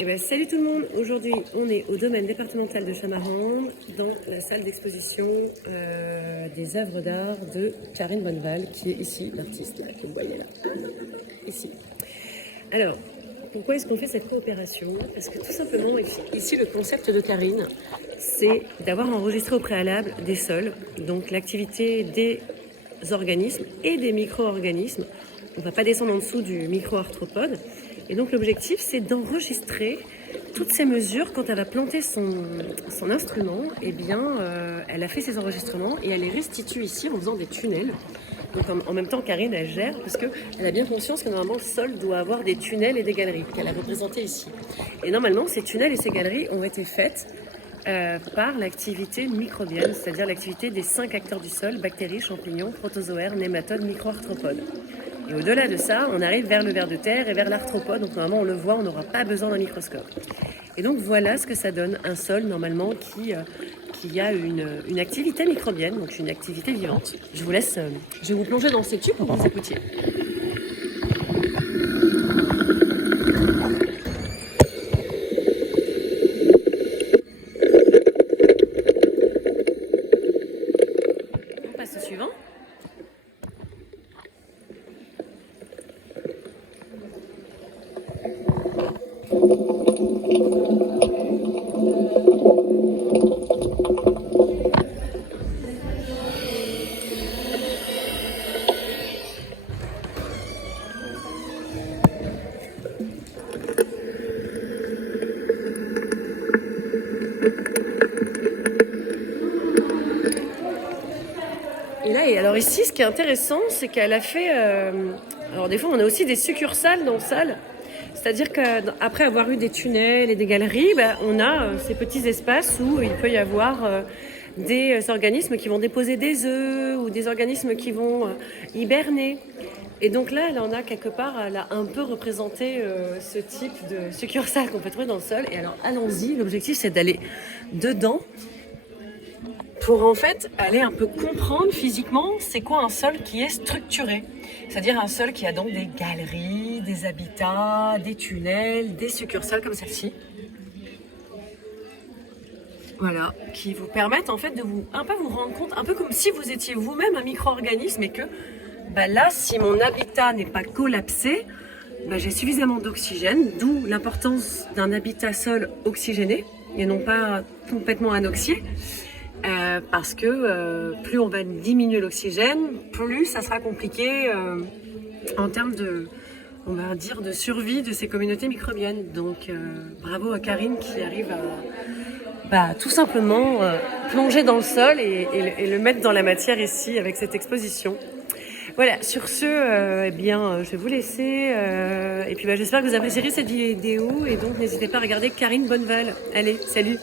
Eh ben, salut tout le monde, aujourd'hui on est au domaine départemental de Chamarande dans la salle d'exposition des œuvres d'art de Karine Bonneval qui est ici, l'artiste que vous voyez là, ici. Alors, pourquoi est-ce qu'on fait cette coopération? Parce que tout simplement ici le concept de Karine c'est d'avoir enregistré au préalable des sols, donc l'activité des organismes et des micro-organismes. On ne va pas descendre en dessous du micro-arthropode. Et donc l'objectif, c'est d'enregistrer toutes ces mesures. Quand elle va planter son instrument, eh bien, elle a fait ses enregistrements et elle les restitue ici en faisant des tunnels. Donc en même temps, Karine, elle gère parce qu'elle a bien conscience que normalement, le sol doit avoir des tunnels et des galeries qu'elle a représentées ici. Et normalement, ces tunnels et ces galeries ont été faites par l'activité microbienne, c'est-à-dire l'activité des 5 acteurs du sol, bactéries, champignons, protozoaires, nématodes, micro-arthropodes. Et au-delà de ça, on arrive vers le ver de terre et vers l'arthropode. Donc normalement, on le voit, on n'aura pas besoin d'un microscope. Et donc voilà ce que ça donne, un sol normalement qui a une activité microbienne, donc une activité vivante. Je vous laisse, je vais vous plonger dans ces tubes pour que vous écoutiez. On passe au suivant. Et là, alors ici, ce qui est intéressant, c'est qu'elle a fait... alors des fois, on a aussi des succursales dans la salle. C'est-à-dire qu'après avoir eu des tunnels et des galeries, on a ces petits espaces où il peut y avoir des organismes qui vont déposer des œufs ou des organismes qui vont hiberner. Et donc là, elle en a quelque part, elle a un peu représenté ce type de succursale qu'on peut trouver dans le sol. Et alors, allons-y, l'objectif, c'est d'aller dedans pour en fait aller un peu comprendre physiquement c'est quoi un sol qui est structuré. C'est-à-dire un sol qui a donc des galeries, des habitats, des tunnels, des succursales comme celle-ci. Voilà, qui vous permettent en fait de un peu vous rendre compte, un peu comme si vous étiez vous-même un micro-organisme et que là, si mon habitat n'est pas collapsé, j'ai suffisamment d'oxygène, d'où l'importance d'un habitat sol oxygéné et non pas complètement anoxié. Parce que plus on va diminuer l'oxygène, plus ça sera compliqué en termes de, on va dire, de survie de ces communautés microbiennes. Donc bravo à Karine qui arrive à tout simplement plonger dans le sol et le mettre dans la matière ici avec cette exposition. Voilà, sur ce, eh bien, je vais vous laisser. Et puis j'espère que vous apprécierez cette vidéo et donc n'hésitez pas à regarder Karine Bonneval. Allez, salut!